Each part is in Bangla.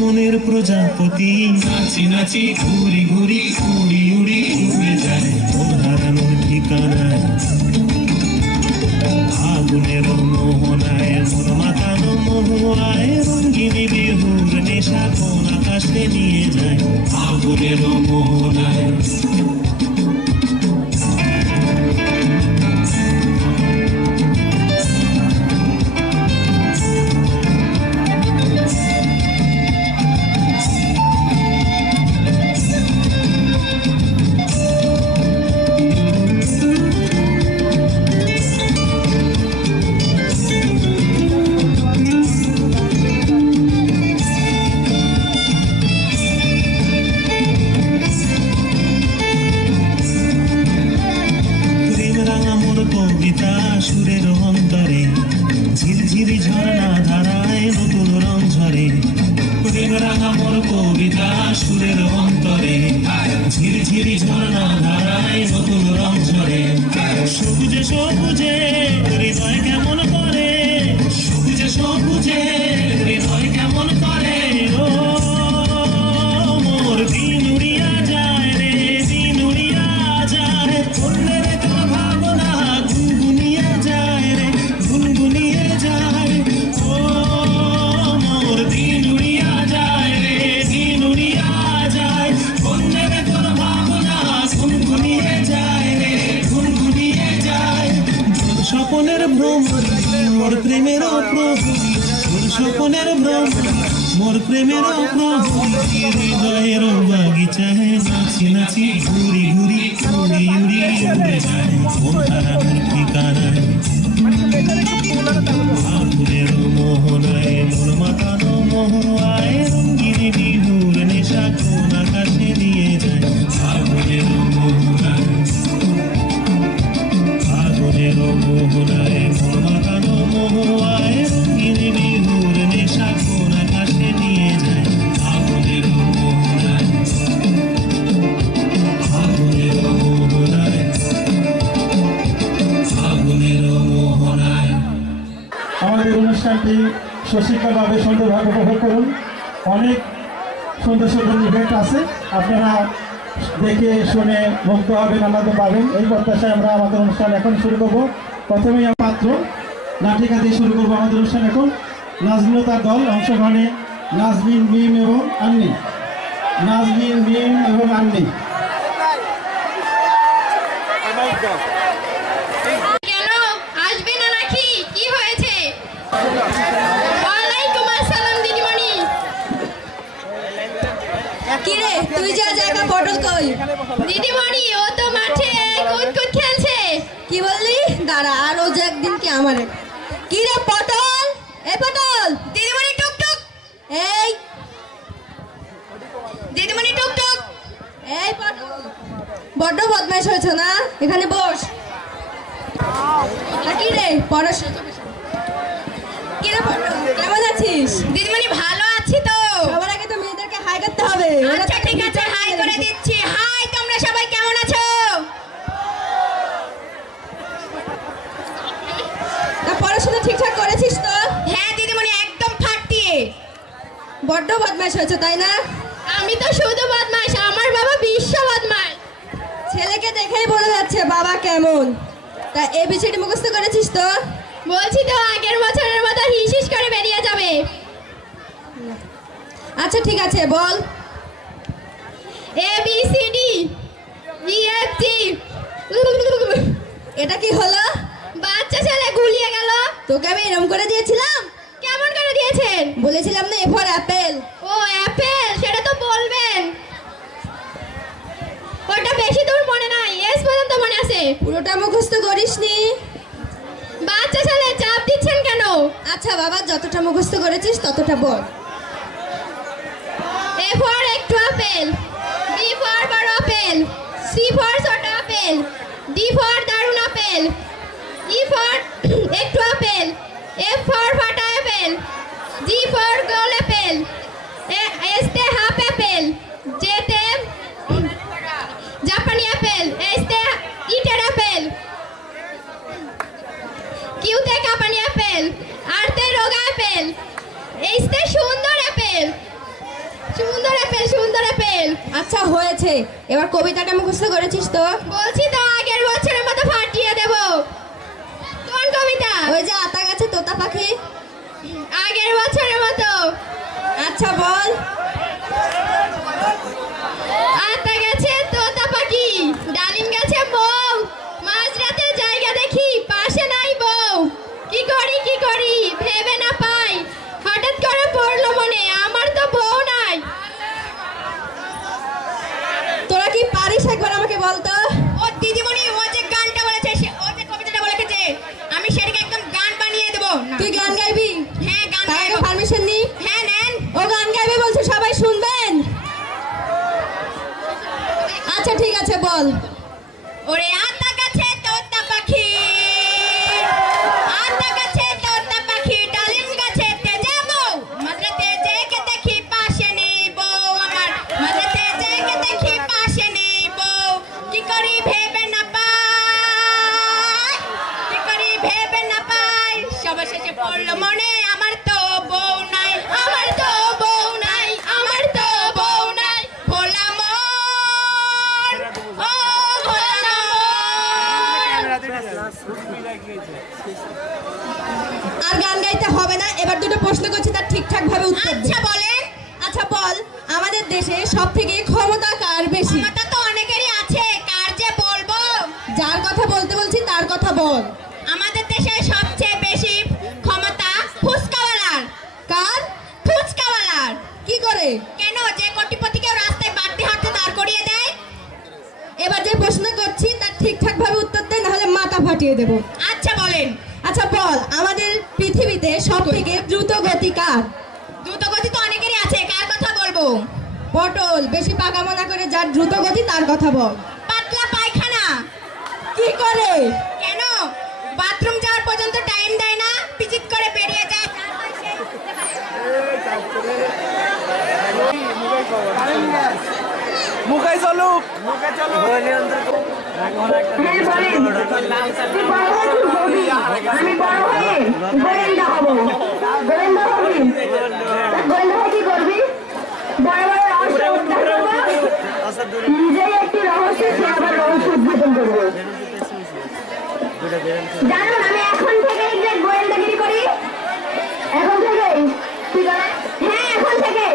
মনের প্রজাপতি নাচি নাচি ঘুরি ঘুরি উড়ি উড়ি উড়ে যায় মন হারানোর ঠিকানায় আগুনের মোহনায় মন মাতানো মহুয়ায় রঙ্গিনী বিহুর নেশা কোন আকাশে নিয়ে যায় আগুনের মোহনায় সুরের অন্তরে ঝিরঝিরি ঝর্ণা ধারায় নতুন রং ঝরে প্রেম রাঙা মোর কবিতা সুরের অন্তরে ঝিরঝিরি ঝর্ণা ধারায় নতুন রং ঝরে সবুজে সবুজে হৃদয় কেমন করে সবুজে সবুজে হৃদয় কেমন করে ও মোর দিন উড়িয়া যায় রে দিন উড়িয়া যায় অন্যের তো ভাবনা গুনগুনিয়ে যায় রে গুনগুনিয়ে যায় ও মোর দিন উড়িয়া যায় রে দিন উড়িয়া যায় অন্যের তো ভাবনা গুনগুনিয়ে যায় রে গুনগুনিয়ে যায় স্বপনের ভ্রমর মোর প্রেমের প্রহরী মোর স্বপনের ভ্রমর মোর প্রেমের প্রহরী হৃদয়ের বাগিচায় নাচি নাচি ঘুরি ঘুরি উড়ি উড়ি উড়ে যায় মন হারানোর ঠিকানায় আগুনের মোহনায় মন মাতানো মহুয়ায় রঙ্গিনী বিহুর নেশা কোন আকাশে নিয়ে যায় আগুনের মোহনায় আগুনের মোহনায় মন মাতানো মহুয়ায় রঙ্গিনী বিহুর নেশা কোন আকাশে নিয়ে যায় আগুনের মোহনায় আগুনের মোহনায় আগুনের মোহনায়। আমাদের অনুষ্ঠানটি সশীলভাবে সুন্দরভাবে উপভোগ করুন। অনেক সুন্দর সুন্দর ইভেন্ট আছে, আপনারা দেখে শুনে মুগ্ধ হবেন, আনন্দ পাবেন। এই প্রত্যাশায় আমরা আমাদের অনুষ্ঠান এখন শুরু করবো। প্রথমেই পাত্র নাটিকা দিয়ে শুরু করবো আমাদের অনুষ্ঠান। এখন নাজমুল তার দল অংশগ্রহণে নাজমিন মিম এবং আন্নি, নাজমিন মিম এবং আন্নি। কেন আসবে না নাকি? কি হয়েছে? ওয়ালাইকুম আসসালাম দিদিমণি। কি রে, তুই যা জায়গা পটল কই? দিদিমণি ও তো মাঠে কুতকুত খেলছে। কি বললি? দাঁড়া, আর ও যে একদিন কি আমারে। কি রে পটল, এই পটল। দিদিমণি টুক টুক। এই দিদিমণি টুক টুক। এই পটল, বড্ড বদমাইশ হয়েছে না? এখানে বস। কি রে পড়াশোনা? কি রে পটল, কেমন আছিস? দিদিমণি ভালো আছি তো। সবার আগে তো মেয়েদেরকে হাই করতে হবে। আচ্ছা ঠিক আছে, হাই করে দিচ্ছি। হাই, তোমরা সবাই কেমন আছো? তা পড়াশোনা ঠিকঠাক করেছিস তো? হ্যাঁ দিদিমণি, একদম ফাটিয়ে। বড্ড বদমাইশ হয়েছে তাই না? আমি তো শুধু বদমাশ, আমার বাবা বিশ্ব বদমাশ। ছেলেকে দেখেই বোঝা যাচ্ছে বাবা কেমন। তা এবিসিডি মুখস্থ করেছিস তো? বলছি তো, আগের বছরের মতো আচ্ছা ঠিক আছে বল। A B C D E F G. এটা কি হলো? বাচ্চা ছেলে গুলিয়ে গেল। তোকে আমি এরম করে দিয়েছিলাম? কেমন করে দিয়েছেন? বলেছিলাম না এ ফর অ্যাপেল। ও অ্যাপেল, সেটা তো বলবেন। ওটা বেশি দূর মনে নাই, এস পর্যন্ত মনে আছে। পুরোটা মুখস্থ করিসনি? বাচ্চা ছেলে চাপ দিচ্ছেন কেন? আচ্ছা বাবা, যতটা মুখস্থ করেছিস ততটা বল। এ ফর একটু আপেল, বি ফর বড় আপেল, সি ফর ছোট আপেল, ডি ফর দারুণ আপেল, ই ফর একটু আপেল, এফ ফর ফাটা apple, G for goal apple, S তে হাফ আপেল, জে তে জাপানি আপেল, এস তে ইটের আপেল, কিউ তে কাপানি আপেল, আর তে রোগা আপেল, এস তে সুন্দর আপেল। সুন্দর আপেল, সুন্দর আপেল। আচ্ছা হয়েছে, এবার কবিতাটা মুখস্থ করেছিস তো? বলছি তো আগের বছরের মতো ফাটিয়ে দেব। কোন কবিতা? ওই যে আতা গাছে তোতা পাখি। আগের বছরের মতো। আচ্ছা বল। আতা গেছে তোতা পাখি, ডালিম গেছে বউ, মাঝরাতে জায়গা দেখি পাশে নাই বউ, কি করি ভেবে না পাই, হঠাৎ করে পড়লো মনে আমার তো বউ নাই। তোরা কি পারিস একবার আমাকে বলতো? ও দিদিমণি, ও যে গানটা বলেছে, ও যে কবিতাটা বলেছে, আমি সেটাকে একদম গান বানিয়ে দেবো। তুই গান গাইবি? হ্যাঁ গান তার আগে গাইবো। পারমিশন নি? হ্যাঁ নেন। ও গান গাইবে বলছে, সবাই শুনবেন। আচ্ছা ঠিক আছে বল। ওরে আতা গাছে তোতা পাখি, আতা গাছে তোতা পাখি, ডালিম গাছে তেজে বউ, মাঝরাতে জেগে দেখি পাশে নেই বউ আমার, মাঝরাতে জেগে দেখি পাশে নেই বউ, কি করি ভেবে না পাই, কি করি ভেবে না পাই, সবার শেষে পড়লো মনে আমার তো বউ নাই, আমার তো বউ নাই, আমার তো বউ নাই, ভোলা মন, ও ভোলা মন। আর গান গাইতে হবে না, এবার দুটো প্রশ্ন করছি, তার ঠিকঠাক ভাবে উত্তর দে। আচ্ছা বলেন। আচ্ছা বল, আমাদের দেশে সব থেকে ক্ষমতা কার বেশি? ক্ষমতা তো অনেকেরই আছে, কার যে বলবো? যার কথা বলতে বলছি তার কথা বল। আমাদের দেশে সবচেয়ে বেশি ক্ষমতা ফুচকাওয়ালার। কার? ফুচকাওয়ালার। কি করে? কেন, যে কোটিপতিকেও রাস্তায় বাড়তি হাঁটতে দাঁড় করিয়ে দেয়। এবার যে প্রশ্ন করছি তার ঠিকঠাক ভাবে উত্তর দে, নাহলে মাথা ফাটিয়ে দেবো। আচ্ছা বলেন। আচ্ছা বল, আমাদের পৃথিবীতে সব থেকে দ্রুত গতি কার? দ্রুতগতি তো অনেকেরই আছে, কার কথা বলবো? পটল। বেশি পাকা মনা করে যার দ্রুত গতি তার কথা বল। পাতলা পায়খানা। কি করে? কেন, বাথরুম যাওয়ার পর্যন্ত টাইম দেয় না, পিচিত করে বেরিয়ে যায়। মুখে চলুক। আমি বড় হয়ে গোয়েন্দা হব। গোয়েন্দা হবি? গোয়েন্দা হয়ে কি করবি? বড় বড় রহস্য উদ্ধার করবো, নিজেই একটি রহস্য, সে আবার রহস্য উদ্ঘাটন করবো। জানুন আমি এখন থেকেই যে গোয়েন্দাগিরি করি, এখন থেকেই। কি করে? হ্যাঁ এখন থেকে।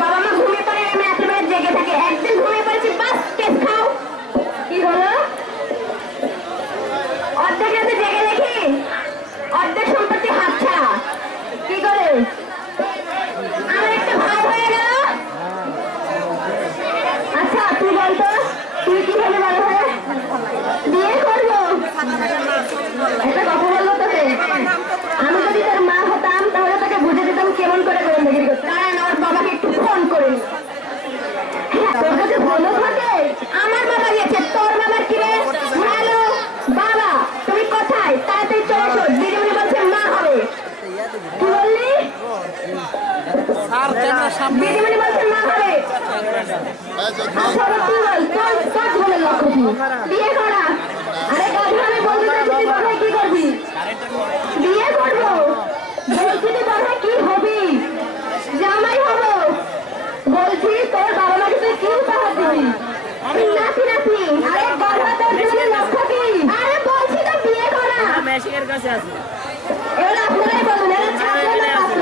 বাবা মা ঘুমিয়ে পড়ে, আমি একেবারে জেগে থাকি। একদিন ঘুমিয়ে পড়েছি, বাস কেস খাও। কি হলো? অর্ধেক রাতে জেগে দেখি অর্ধেক সম্পত্তি হাতছাড়া। কি করে? আমার একটা ভাই হয়ে গেল। আচ্ছা তুই বলতো, তুই কি হলে বড় হয়ে? বিয়ে করবো। একটা কথা বলবো তোকে, আমি যদি তোর মা হতাম তাহলে তোকে বুঝে দিতাম কেমন করে গোয়েন্দাগিরি করতে। কারণ আমার বাবাকে একটু ফোন করে নি। তোর কাছে ফোনও থাকে? আমার বাবা গেছে, তোর বাবার কি রে? হ্যালো বাবা, তুমি কোথায়? তাড়াতাড়ি চলে এসো, দিদিমণি বলছে মা হবে। কি বললি? দিদিমণি বলছে মা হবে। আচ্ছা তুই বল, তোর জীবনের লক্ষ্য কি? বিয়ে করা। আরে গাধা, আমি বলতে চাইছি তুই বাসায় কি করবি? বিয়ে করবো। বলছি তুই বাসায় কি হবি? জামাই হবো। বলছি তোর বাবা মাকে তুই কি উপহার দিবি? নাতি নাতি। আরে গাধা, তোর জীবনের লক্ষ্য কি? আরে বলছি তো বিয়ে করা। মেশিনের কাছে আছে। এবার আপনারাই বলুন, এরা ছাত্র না ছাত্র?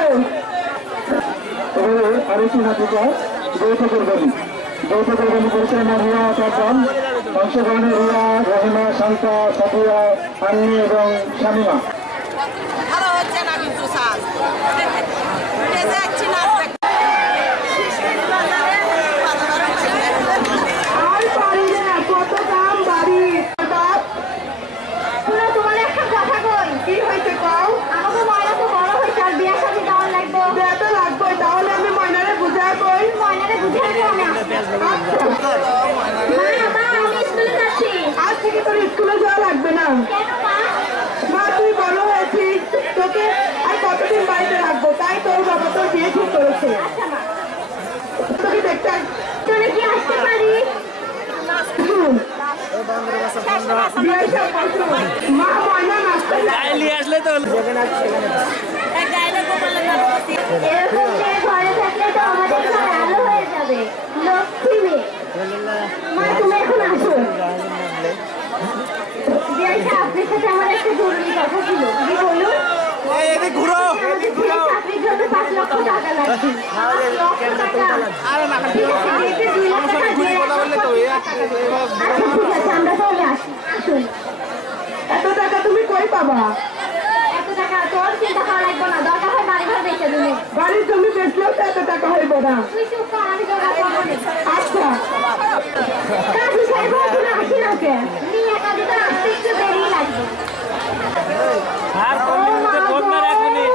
আরেকটি নাটিকা যৌথ কোরবানি। যৌথ কোরবানি পরিচালনা রিয়া দল, অংশগ্রহণে রিয়া, রহিমা, শান্তা, সাফিয়া, আন্নি এবং শামিমা। ভালো হচ্ছে না কিন্তু স্যার যাচ্ছি না আর পারি না, কত দাম বাড়ি। শোনো, তোমার একটা কথা কই। কি হয়েছে কও? আমাকে ময়না তো বড় হয়েছে, আর বিয়ের সাথে যাওয়ার লাগবে। বিয়ে তো লাগবে, তাহলে আমি ময়নারে বুঝায় কই। ময়নারে বুঝায় কই আমি আসছি। মা, আমি স্কুলে যাচ্ছি। আজ থেকে তোর স্কুলে যাওয়া লাগবে না। কেন মা? মা, তুই বড় হয়েছিস, তোকে আর কতদিন বাড়িতে রাখবো, তাই তোর বাবা তোর বিয়ে ঠিক করেছে। আচ্ছা মা, তোকে দেখতে তোরে কি আসতে পারি? মা, ময়না নাচতে আসলে তো এরকম মেয়ে ঘরে থাকলে তো আমাদের ঘর আলো হয়ে যাবে। লক্ষ্মী মেয়ে। মা, তুমি এখন আসো। বিয়াইটা, আপনার সাথে আমার একটা জরুরি কথা ছিল। কি বলুন? ঘুরো চাকরির জন্য 5 লক্ষ টাকা লাগবে। 5 লক্ষ টাকা। ঠিক আছে, বিয়েতে 2 লাখ টাকা দিয়ে আচ্ছা, ঠিক আছে, আমরা তাহলে আসি। আসুন। এত টাকা তুমি কই পাবা? এত টাকা তোর চিন্তা করা লাগবে না, দরকার হয় বাড়ি ঘর বেচে দিলে। বাড়ির জমি বেচলেও তো এত টাকা হইব না। তুই চুপ কর, আমি জোগাড় করবো। আচ্ছা, কাজী সাহেব এখন আসি না কে? নিয়ে কাজী তো আসতে একটু দেরি লাগবে। আর কলিউডে ঢোক না রাখুনি,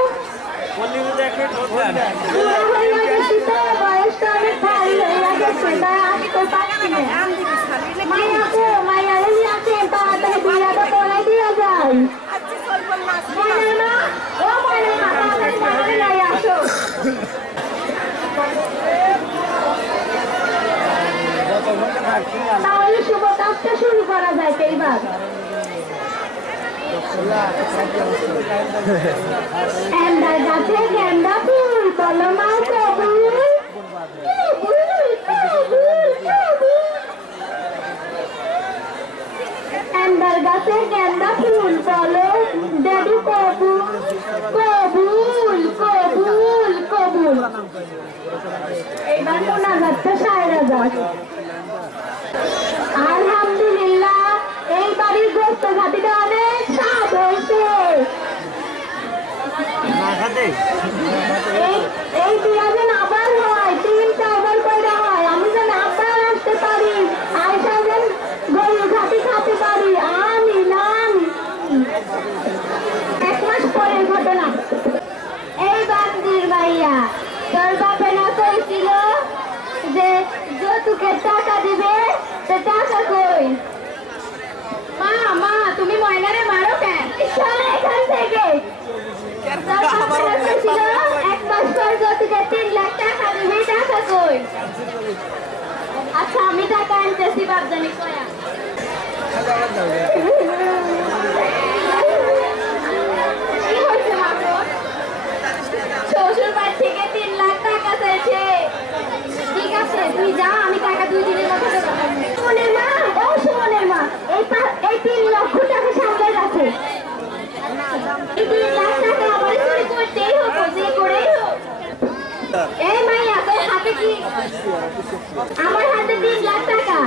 কলিউডে একটা ঢোক না। বয়সটা অনেক ভারী হয়ে গেছে, তাই আমি তো পাচ্ছি না। মাইয়া তো মাইয়া আছে, তাড়াতাড়ি বিয়াটা করে দিয়ে যায়। ময়না মা, ও ময়না মা, তাড়াতাড়ি বাড়ি নিয়ে আসো। তাহলে শুভ কাজটা শুরু করা যায় এইবার। এন্ডা গাছে গেন্দা ফুল, বলো মা কবুল। এন্ডার গাছে গেন্দা ফুল, বলো ড্যাডি কবুল। কবুল কবুল কবুল। এইবার মোনাজাতটা সায়রা যাক। আলহামদুলিল্লাহ, এই বাড়ির গোস্ত ঘাটিটা অনেক স্বাদ হয়েছে। এই বিয়া যেন আবার হয়, 3-4 করে হয়। আমি যেন আবার আসতে পারি, আয়সা যেন গরুর ঘাটি খাতে পারি। আমি নাম 1 মাস পরের ঘটনা। এই বান্দির ভাইয়া, তোর বাপে না কইছিল যে যৌতুকের টাকা দিবে, তো টাকা কই? মা, মা, তুমি ময়নারে মারো কেন? চলে এখান থেকে। 1 মাস পর যৌতুকের 3 লাখ টাকা দিবে, টাকা কই? আচ্ছা, আমি টাকা আনতেছি, বাপজানি কয়া। কি হয়েছে মা তোর? শ্বশুর বাড়ি থেকে 3 লাখ টাকা চাইছে। ঠিক আছে, তুই যা, আমি টাকা 2 দিনের মধ্যে দেবো। সুমনের মা, ও সুমনের মা, এই 3 লক্ষ টাকা সামনে রাখো। এই 3 লাখ টাকা আমার চুরি করতেই হতো, যে করেই হোক। এই মাইয়া, তোর হাতে কি? আমার হাতে 3 লাখ টাকা।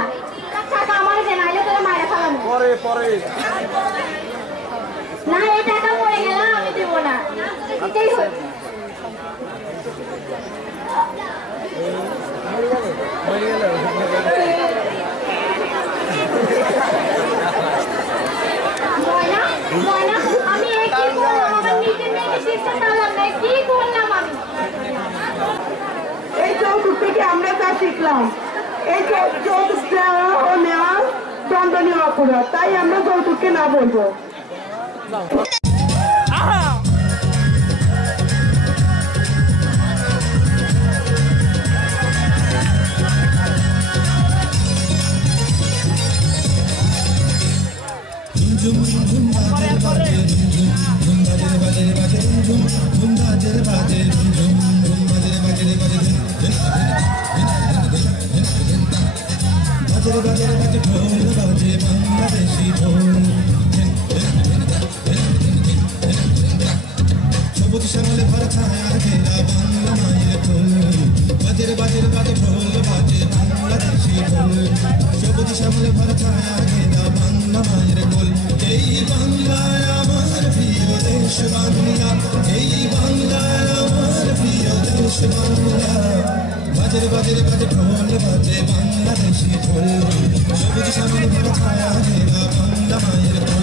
টাকা আমার যে নাইলে তোর মায়ের ফেলাম। পরে না, এই টাকা পড়ে গেল, আমি দেবো না। দিতেই হোক। ময়না, ময়না, আমি এই কি করলাম? আমার নিজের মেয়েকে শিক্ষা দিলাম না, কি করলাম আমি? এই যৌতুক থেকে আমরা যা শিখলাম, এই যৌতুক দেওয়া ও নেওয়া দণ্ডনীয় অপরাধ, তাই আমরা যৌতুককে না বলবো। সবুজ শ্যামলে ভরা ছায়া ঘেরা বাংলা মায়ের কোল। সবুজ শ্যামলে ভরা ছায়া ঘেরা বাংলা মায়ের কোল এই বাংলায় আমার প্রিয় দেশ বাংলা এই বাংলায় আমার প্রিয় দেশ বাংলা বাজে বাজে বাজে ঢোল বাজে বাংলাদেশি ঢোল সবুজ শ্যামলে ভরা ছায়া ঘেরা বাংলা মায়ের কোল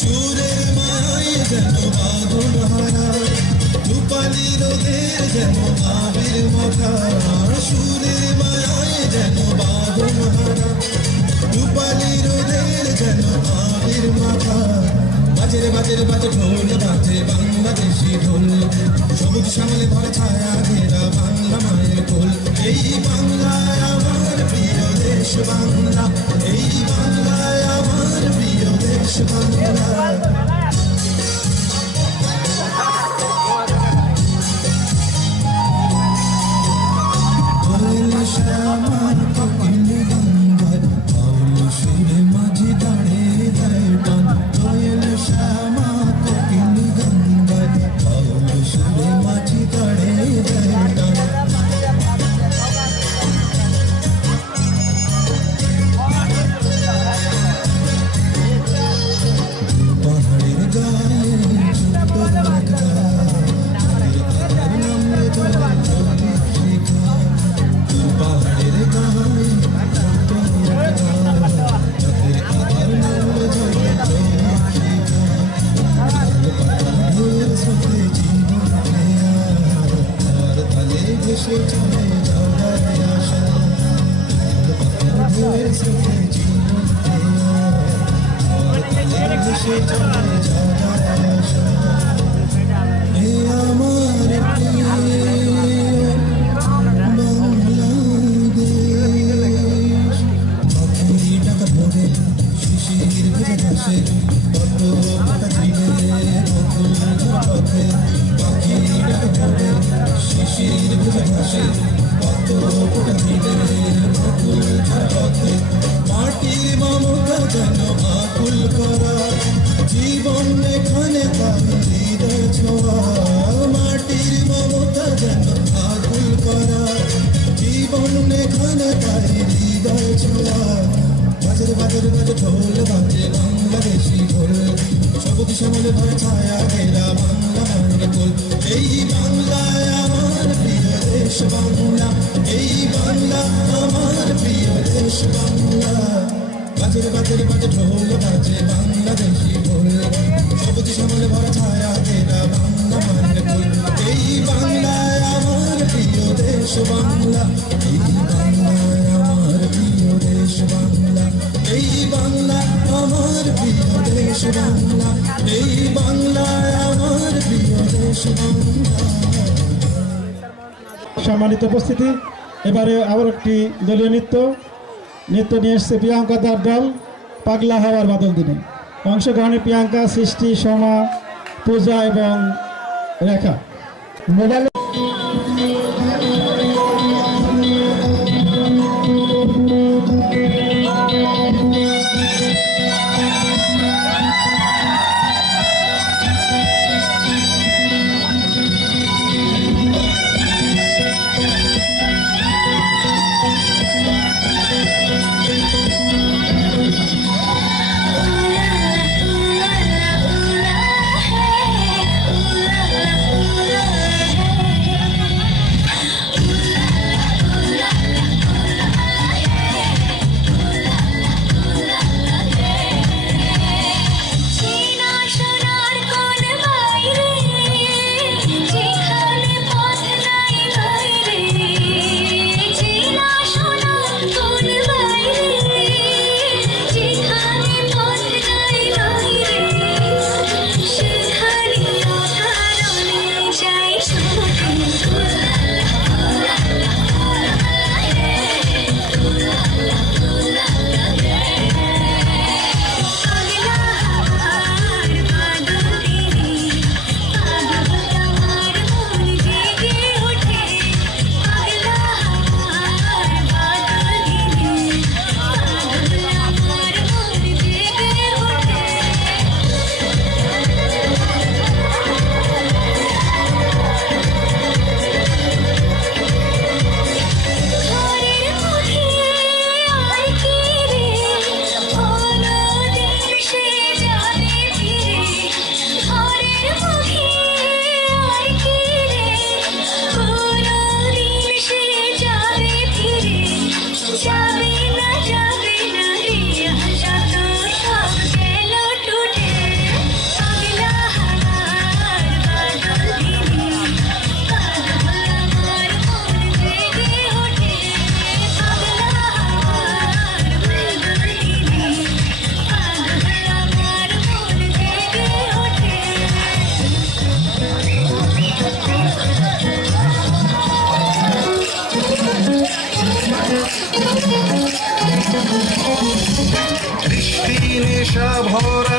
সুরের মায় যেন বাঁধন হারা রূপালী রোদের যেন আবির মাথা সুরের মায় যেন বাঁধন হারা রূপালী রোদের যেন আবির মাথা বাজে বাজে বাজে ঢোল বাজে বাংলাদেশি ঢোল সবুজ শ্যামলে ভরা ছায়া ঘেরা বাংলা মায়ের কোল এই বাংলায় আমার প্রিয় দেশ বাংলা এই বাংলায় আমার প্রিয় দেশ বাংলা শ্যামার কপিল গঙ্গায় বাউল সুরে মাঝি দাঁড়িয়ে দেয় টান দোয়েল শ্যামা কপিল গঙ্গায় বাউল সুরে মাঝি দাঁড়িয়ে দেয় টান পাহাড়ের গায়ে ছোট্ট একটা নামলে চলে শিখা পাহাড়ের গায়ে আধার নামলে চলে শিখা পাতালের সাথে জীবন আর তালে ভেসে চলে যাওয়ার আশা পাতালের সাথে জীবন আর তালে ভেসে চলে যাওয়ার আশা এ আমার প্রিয় বাংলাদেশ পাখি ডাকা ভোরে শিশির ভেজে ঘাসে কত কাটা চিনে বকুল পথে পাখি ডাকা ভোরে শিশির ভেজে ঘাসে কত কাটা চিনে বকুল পথে মাটির মমতা যেন আকুল করা জীবন এখানে তার হৃদয় ছোঁয়া মাটির মমতা যেন আকুল করা জীবন এখানে তার হৃদয় ছোঁয়া বাজে বাজে বাজে ঢোল বাজে বাংলাদেশি ঢোল সবুজ শ্যামলে ভরা ছায়া ঘেরা বাংলা মায়ের কোল এই বাংলায় আমার প্রিয় দেশ বাংলা এই বাংলা আমার প্রিয় দেশ বাংলা বাজে বাজে বাজে ঢোল বাজে বাংলাদেশি ঢোল সবুজ শ্যামলে ভরা ছায়া ঘেরা বাংলা মায়ের কোল এই বাংলায় আমার প্রিয় দেশ বাংলা এই বাংলায় আমার প্রিয় দেশ বাংলা এই বাংলা আমার প্রিয় দেশ বাংলা এই বাংলায় আমার প্রিয় দেশ বাংলা সম্মানিত উপস্থিতি এবারে আবার একটি দলীয় নৃত্য নিয়ে এসছে প্রিয়াঙ্কা দার দল পাগলা হাওয়ার বাদল দিনে অংশগ্রহণে প্রিয়াঙ্কা সৃষ্টি সোমা পূজা এবং রেখা মোবাইল Hey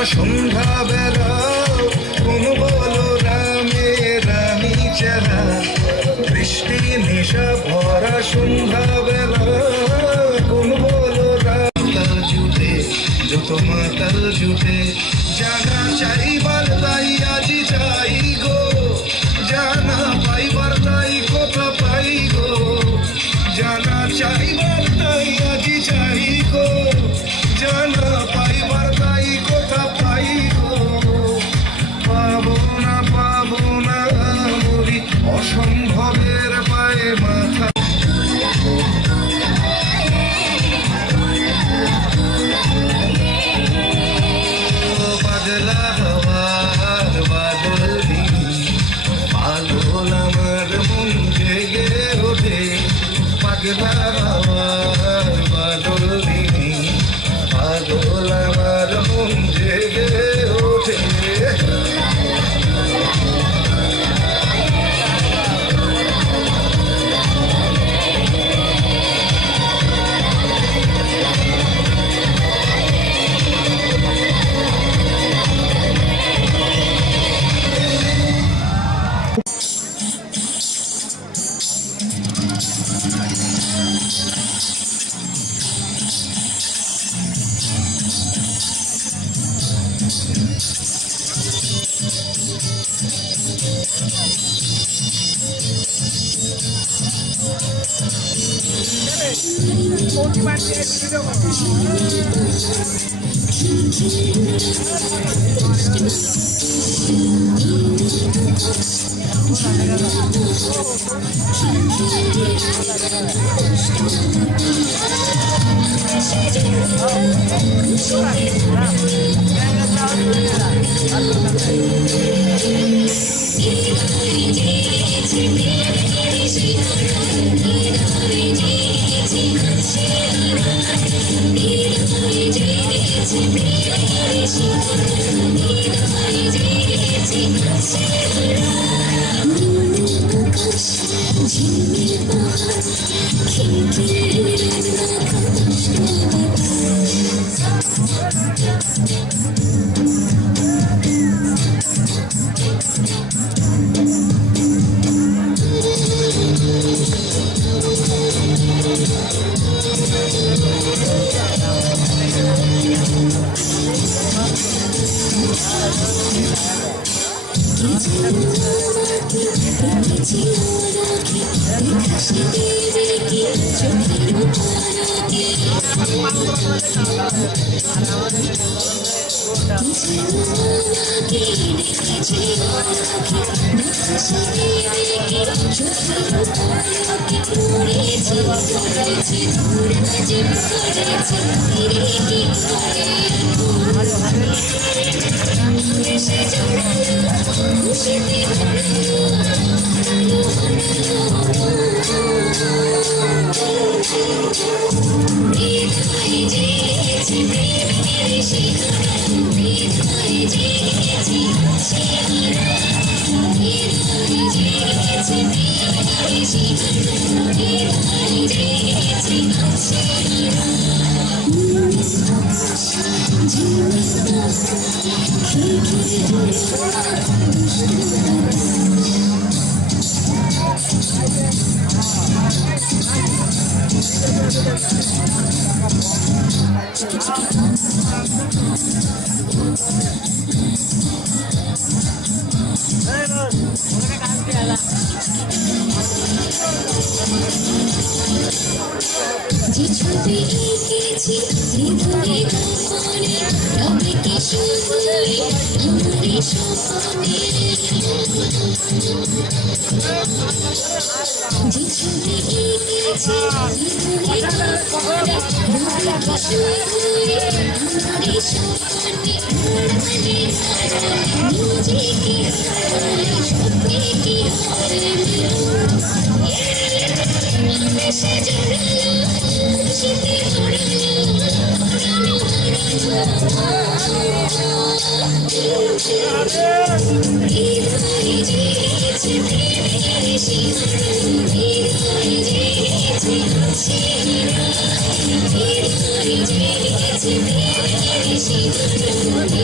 সন্ধ্যা বেলা কোন বলো রামে রানী চেলা বৃষ্টি নেশা ভরা সন্ধ্যা বেলা কোন বলো রাতাল জুটে যত মাতাল জুটে জানা চাইবার তাই আজি চাই গো জানা পাইবার তাই কথা পাই গো জানা চাইবার তাই আজি চাই গো জানা পাইবার তাই কথা পাই গো পাবো না মরি অসম্ভবের পায়ে মাথা বাদলা হওয়ার বাদল পাগল আমার মন জেগে ওঠে পাগলা হওয়ার বাদল পাগল আমার মন জেগে ওঠে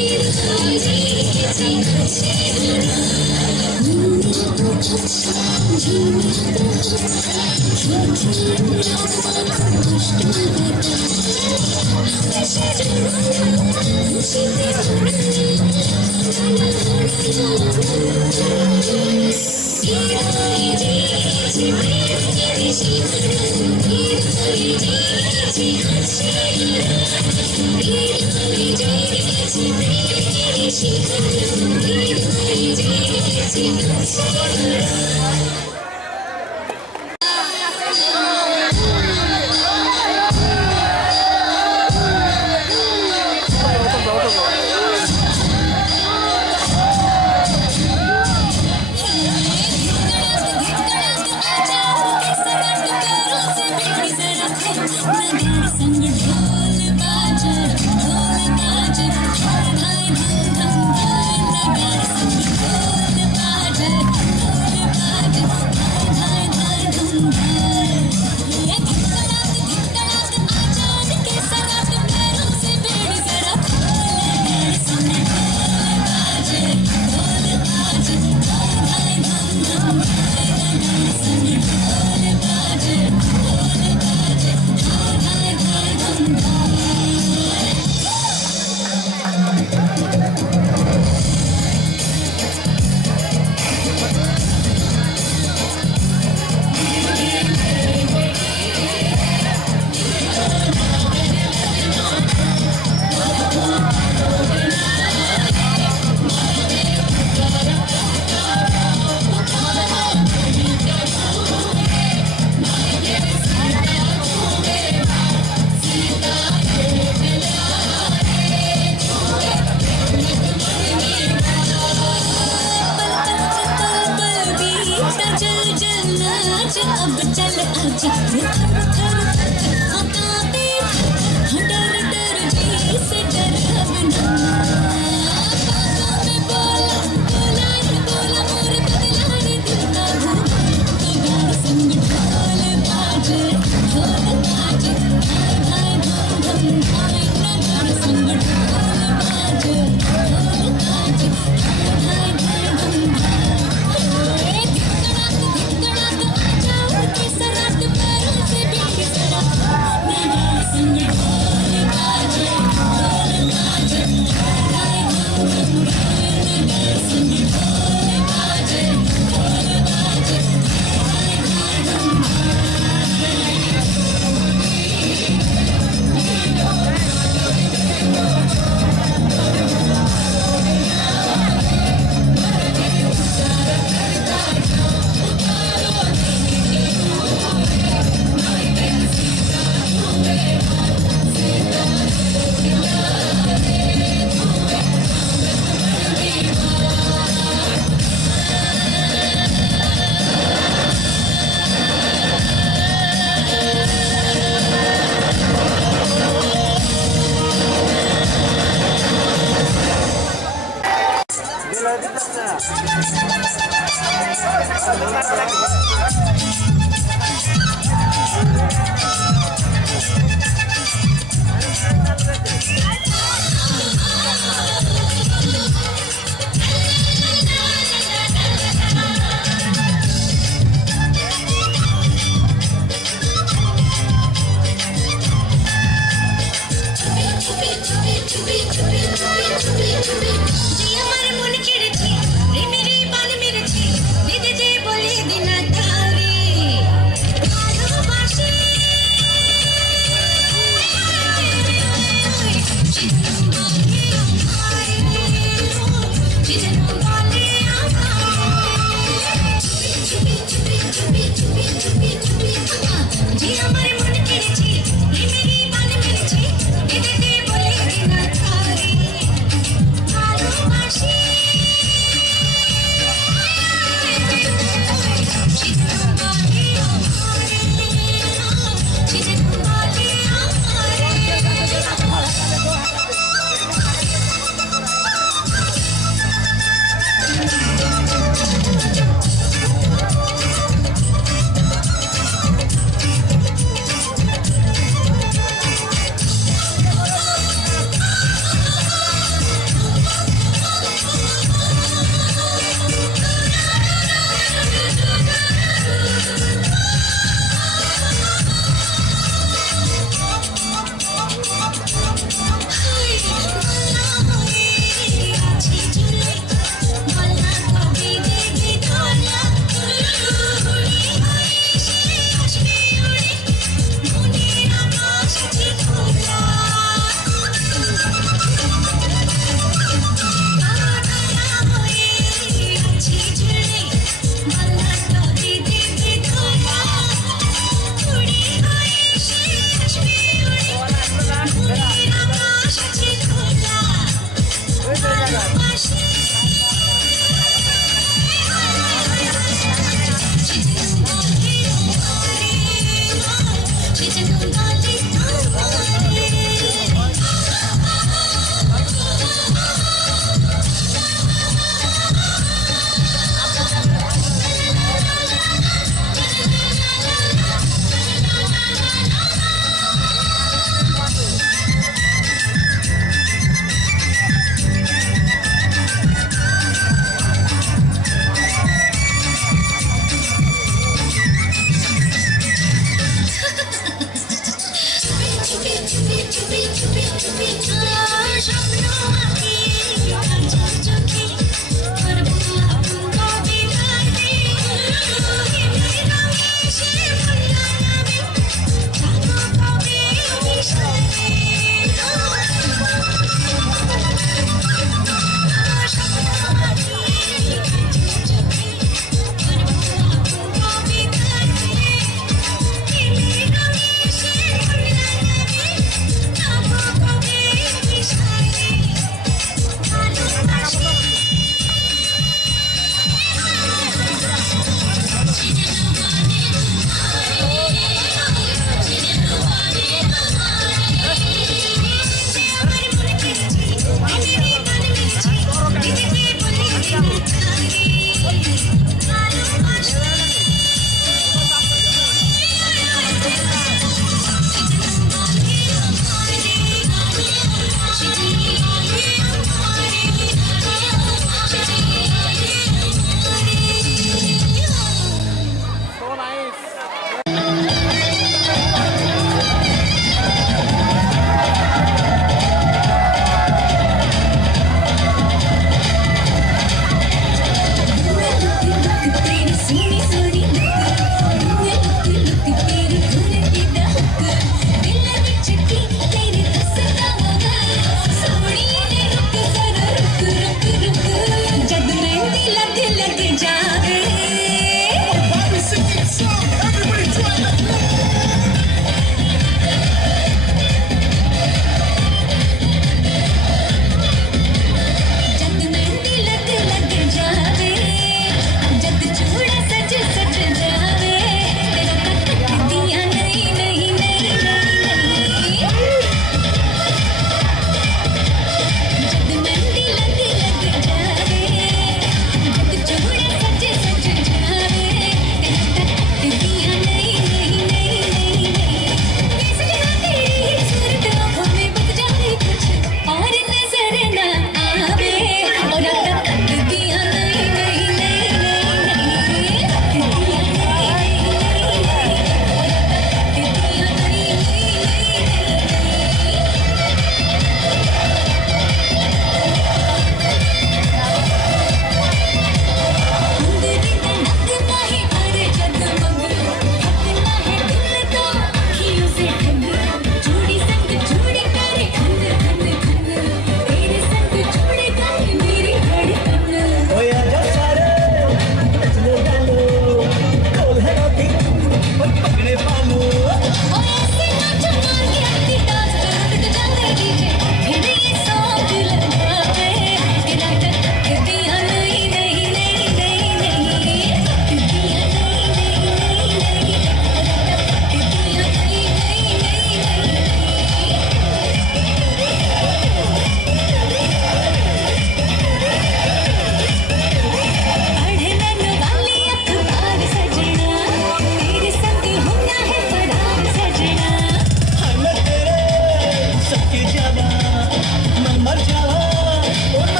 Thank you. Saraat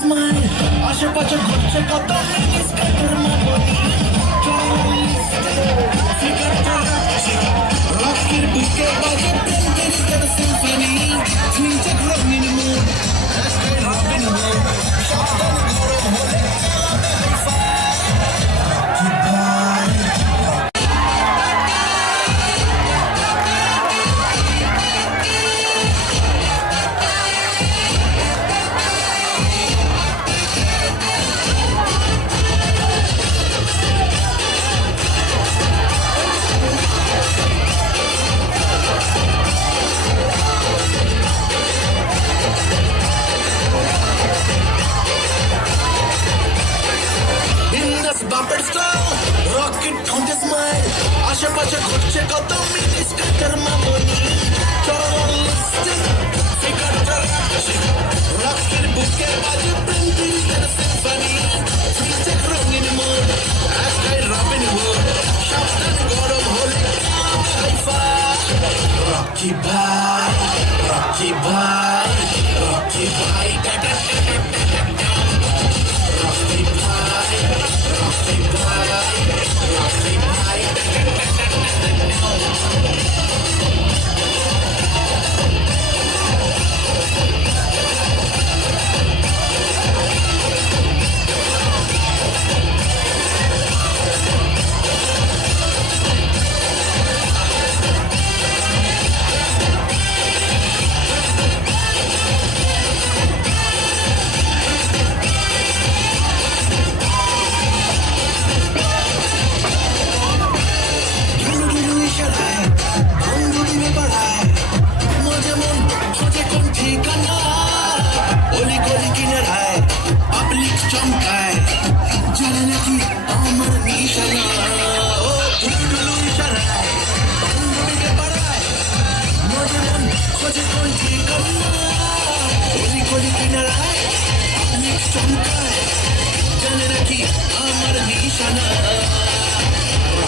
স্মাইল আশেপাশে ঘুরছে কত রকের বুকে বাজে সিম্ফনি নিচে রঙিন মুড রবিন হুড সব গরম হলে রকেট ঠোঁটে স্মাইল আশেপাশে ঘুরছে কত মিনিস্টার মামনি রকের বুকে বাজে প্রিন্টিং সিম্ফনি নিচে রঙিন মুড একটাই রবিন হুড সাবধান গরম হলে রকি ভাই রকি ভাই রকি ভাই রকি ভাই রকি ভাই রকি ভাই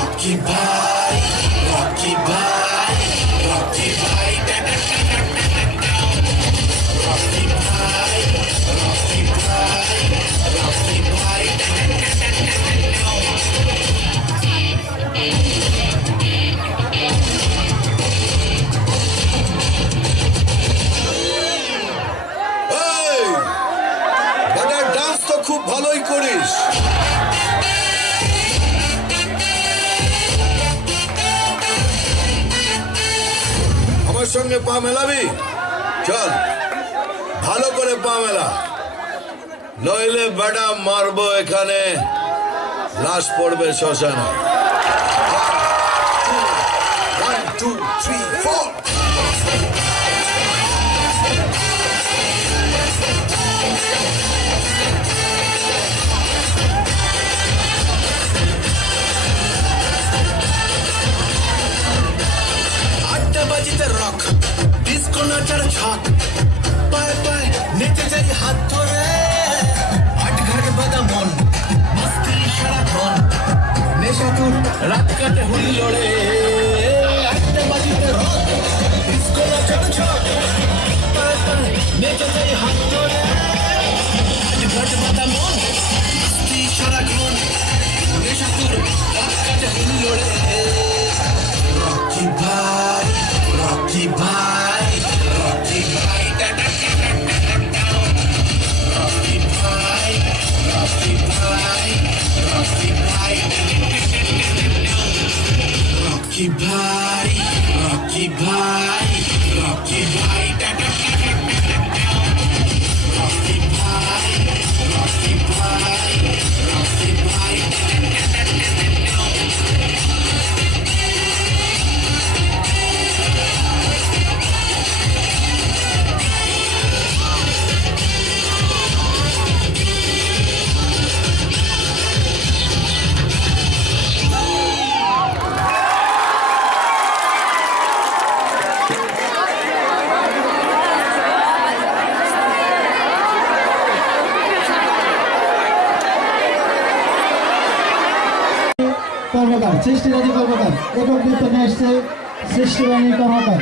Rocky Bye, Rocky Bye, Rocky Bye, Rocky Bye, Rocky Bye, Rocky Bye. Hey, বাটা ডান্স তো খুব ভালোই করিস। আমার সঙ্গে পা মেলাবি? চল ভালো করে পা মেলা, নইলে বেটা মারবো এখানে, লাশ পড়বে শ্মশানে। 1 2 3 4 বাজিতে রক ডিস্কো নাচার ছক, পায়ে পায়ে নেচে যাই হাত ধরে, আট ঘাট বাদা মন মস্তি সারাক্ষণ, নেশা তোর রাত কাটে হুলি লড়ে। আটটা বাজিতে রক ডিস্কো নাচার ছক, পায়ে পায়ে নেচে যাই হাত ধরে, আট ঘাট বাদা মন মস্তি সারাক্ষণ, নেশা তোর রাত কাটে হুলি লড়ে। রকি ভাই, Rocky Bye, Rocky Bye, Rocky Bye, Rocky Bye, Rocky Bye, Rocky Bye, Rocky Bye, Rocky Bye, Rocky Bye, Rocky Bye, Rocky Bye. কর্মকার সৃষ্টিরাজি কর্মকার একক নৃত্য নিয়ে এসছে সৃষ্টিরানী কর্মকার।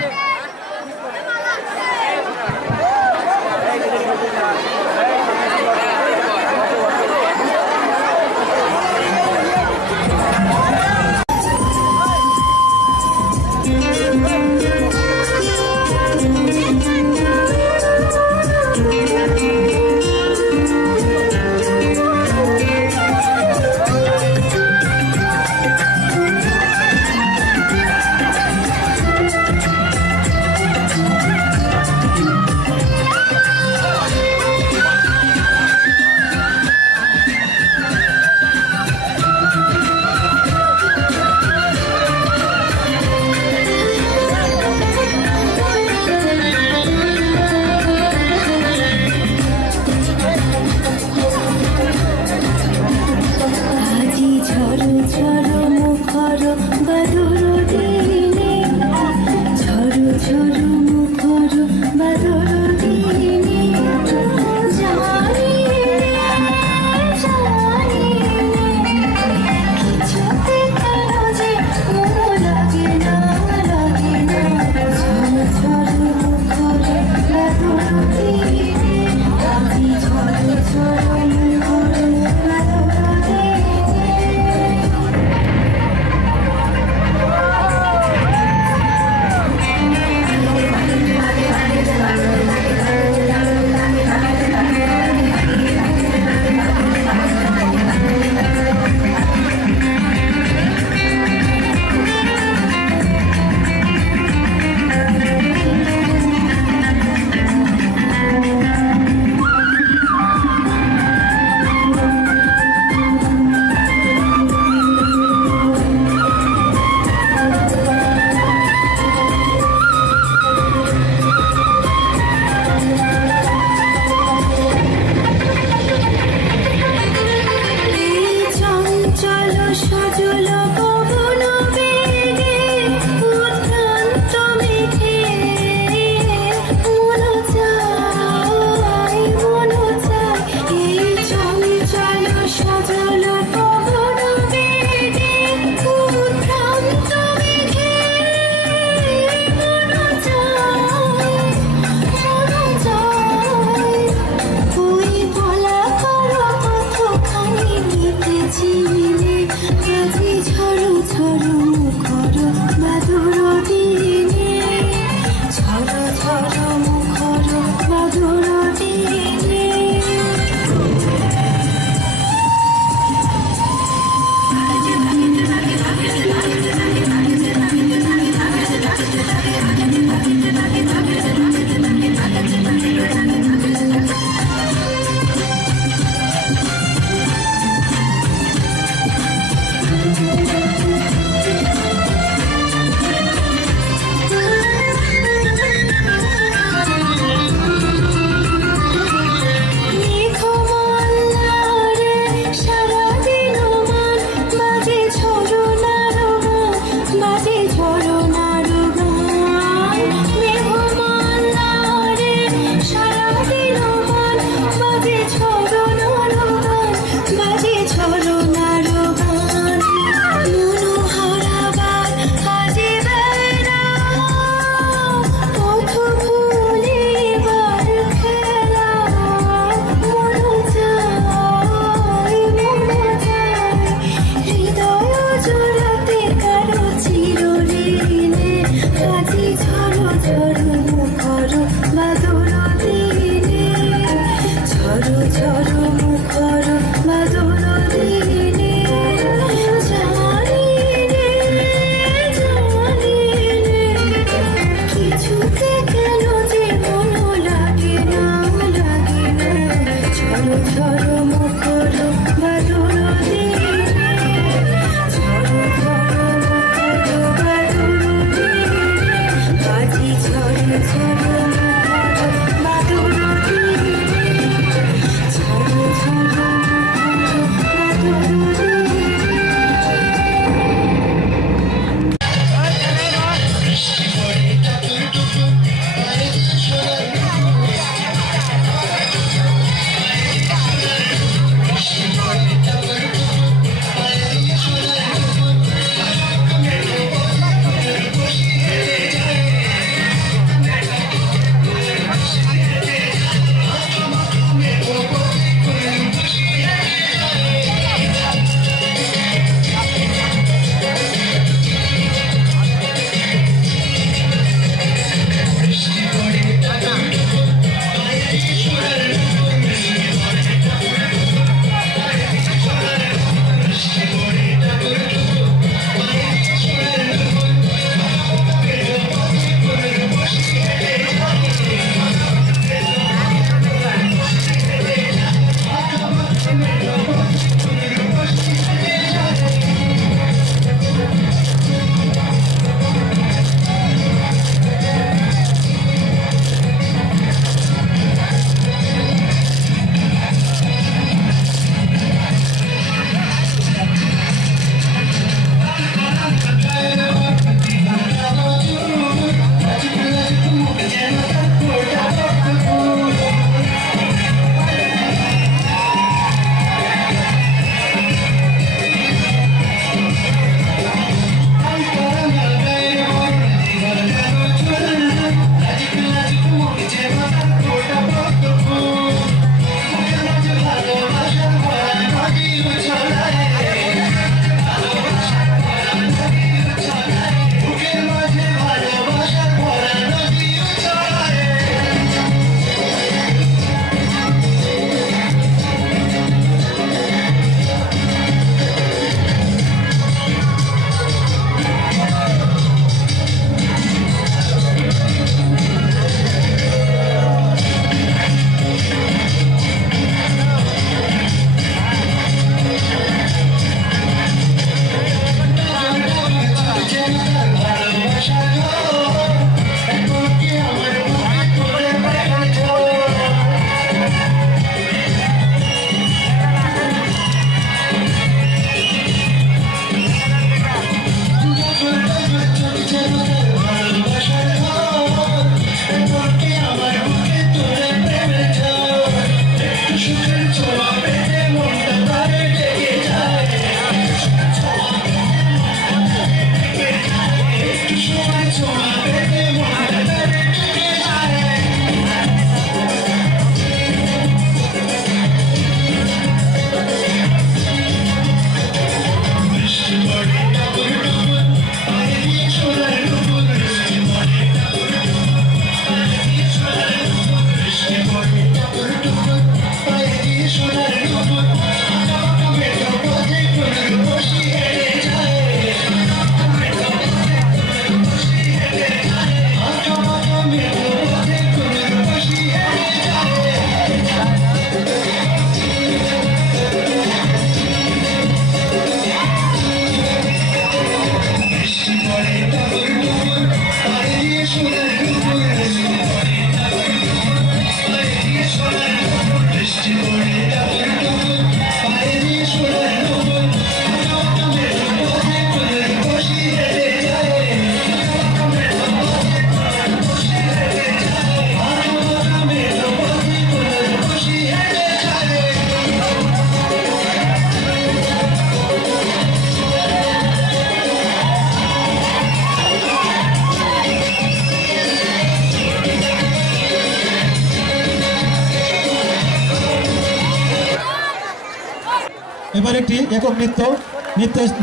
এবার একটি একক নৃত্য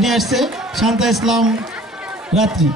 নিয়ে আসছে শান্তা ইসলাম রাত্রি।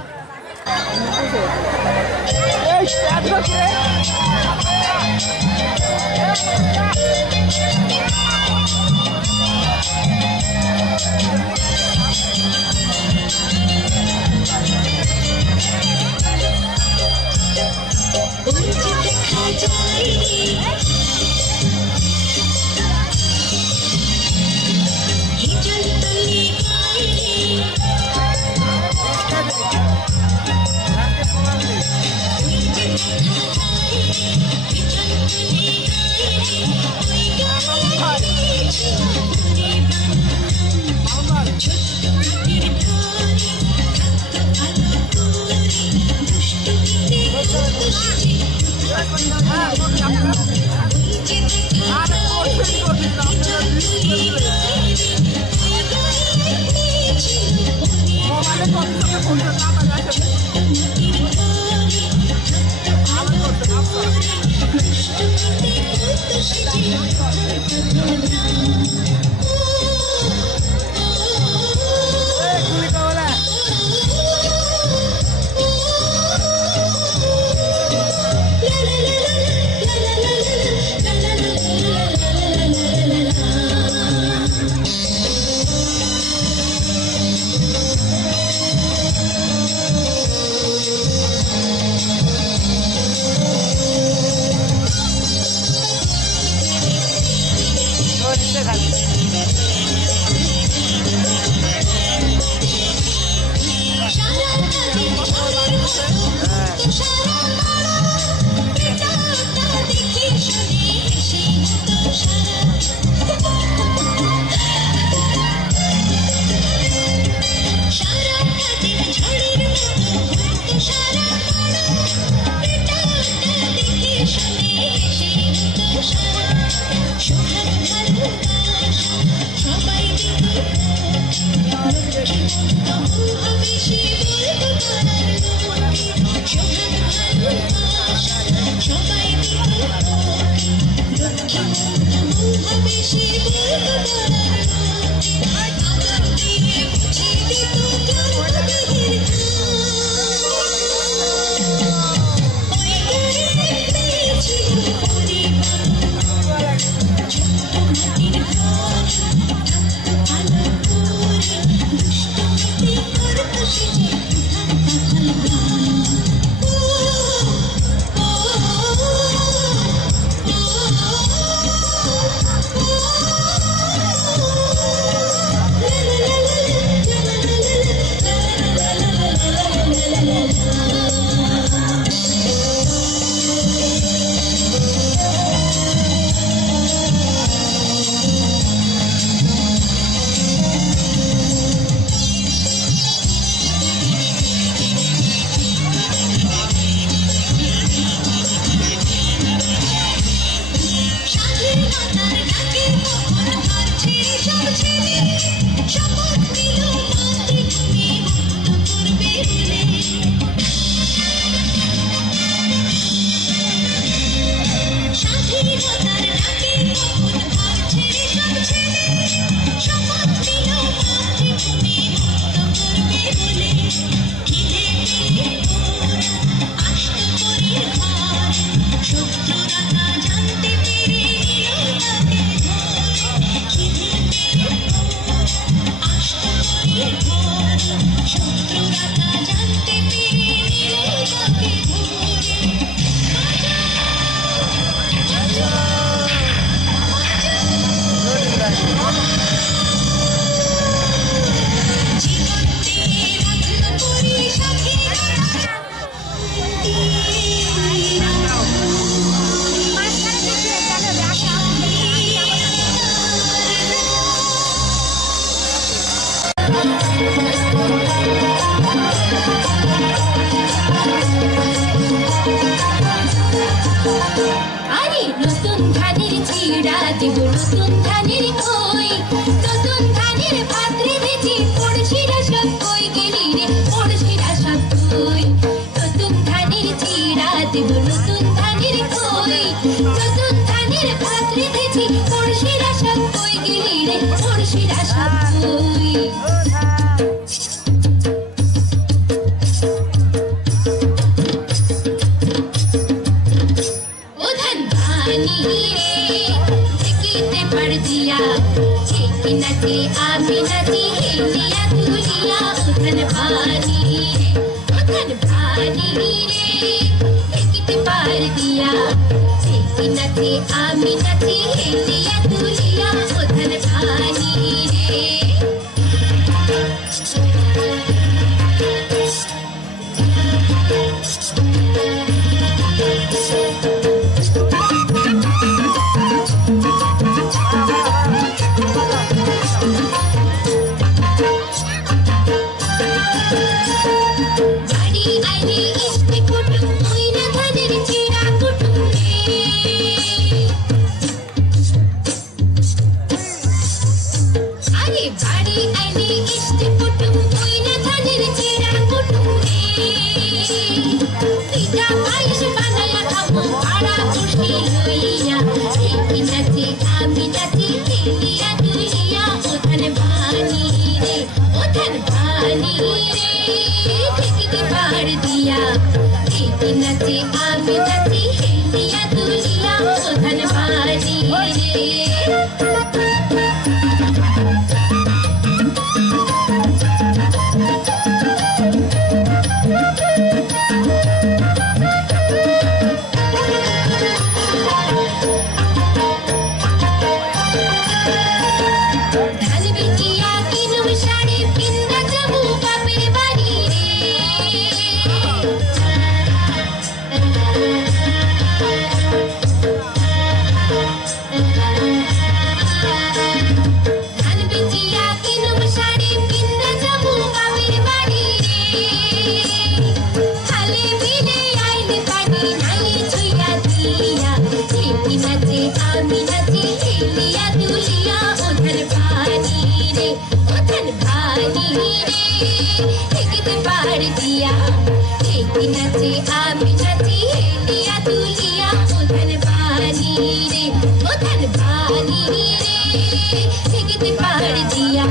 रे उधर बानी रे टिकट पाड़ दिया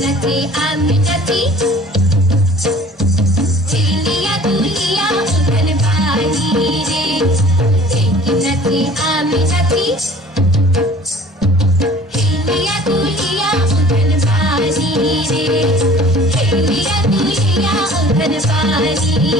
नचे आम नची चिलिया दुलिया उधर बानी रे नचे आम नची चिलिया दुलिया उधर बानी रे चिलिया दुलिया उधर बानी